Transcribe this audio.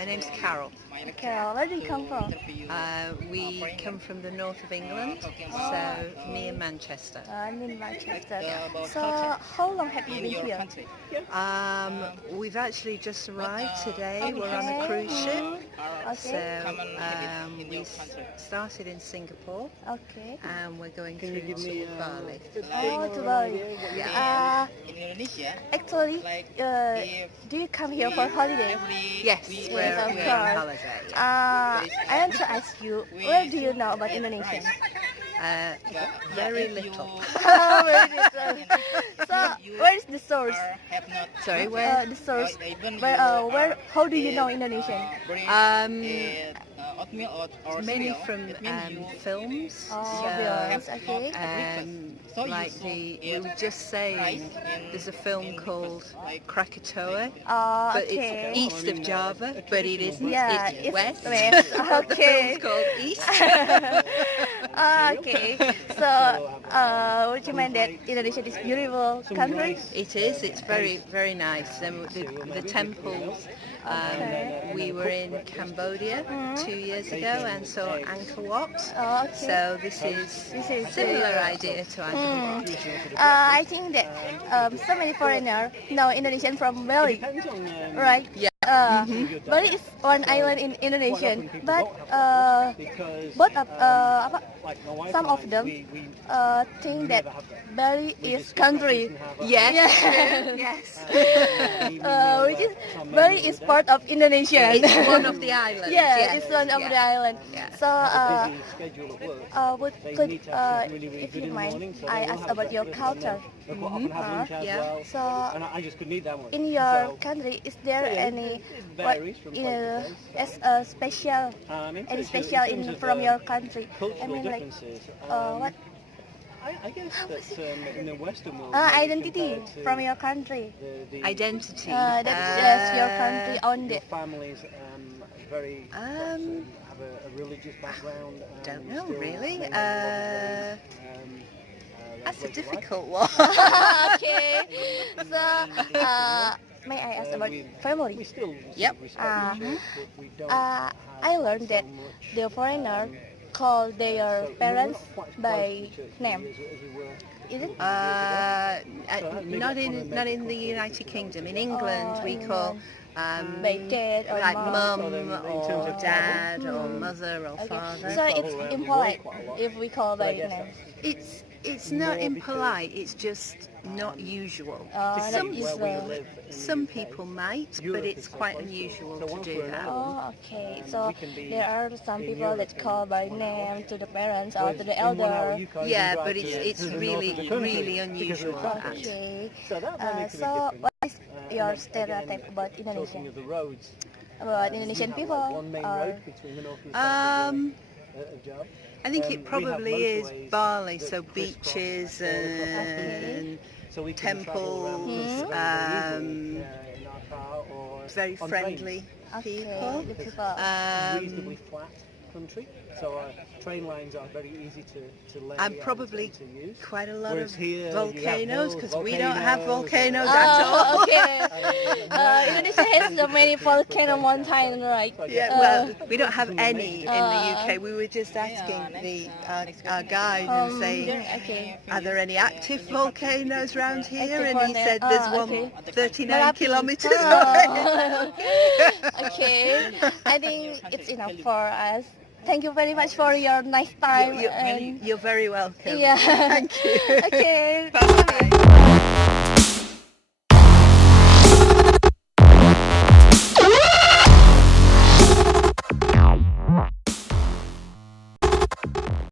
My name's Carol. Carol, where do you come from? We come from the north of England, so near Manchester. I'm in Manchester. So, how long have you been here? We've actually just arrived today. We're on a cruise ship. Okay. So we started in Singapore Okay. and we're going through to Bali. Oh, to Bali. Yeah. Actually, do you come here for holiday? Yes, we're of on course. holiday. I want to ask you, where do you know about Indonesia? Very little. Very little. So, where is the source? Sorry, where? The source. How do you know Indonesian? Mainly from films. Films, okay. Like we were just saying, there's a film called Krakatoa, but Okay. it's east of Java, but it isn't. Yeah, it's west. west. The Okay. film's called East. Okay. So, would you mind that Indonesia is beautiful country? It is. It's very, very nice. And the temples. Okay. We were in Cambodia 2 years ago and saw Angkor Wat. Oh, okay. So this is similar idea to Angkor Wat. I think that so many foreigners know Indonesian from Bali, right? Yeah. Bali is one island in Indonesia, but some of them think that Bali is country. Yes. Yes. Which is Bali is part of Indonesia. It's one of the islands. Yeah, yes. it's one of the island. Yeah. So, if you mind, I ask about your culture. Yeah. So, in your country, is there any special from your country? I mean, like what? I guess that in the Western world, Identity from your country. Identity. That's just your country owned your it. families very have a religious background. Don't know still really. maintain That's a live difficult one. Okay. So, may I ask about We family? still Yep. respect each other, but we don't I learned that the foreigner call their parents by name. Is it? Not in the United Kingdom. In England, we call By dad or like mom. mum or dad or mother or father. So it's impolite if we call by name. It's not impolite. It's just not usual. Not Some usual. some people might, but it's quite unusual to do that. Oh, okay. So there are some people that call by name to the parents or to the elder. Yeah, but it's really unusual. Okay. So what is your stereotype about Indonesia? About Indonesian people? Or I think it probably is Bali, so beaches and temples, very friendly people. Okay, the people. reasonably flat country, so train lines are very easy to lay And probably to use. quite a lot Whereas of here you have volcanoes, hills, because we don't have volcanoes volcanoes, at all. Oh, okay. Indonesia has so many volcano mountains, right? Yeah, well, we don't have any in the UK. We were just asking our guide and saying, Okay. are there any active volcanoes around here? Active And he volcano. said there's one Okay. 39 kilometers away. Okay. I think it's enough for us. Thank you very much for your nice time. You're very welcome. Yeah. Thank you. Okay. Bye.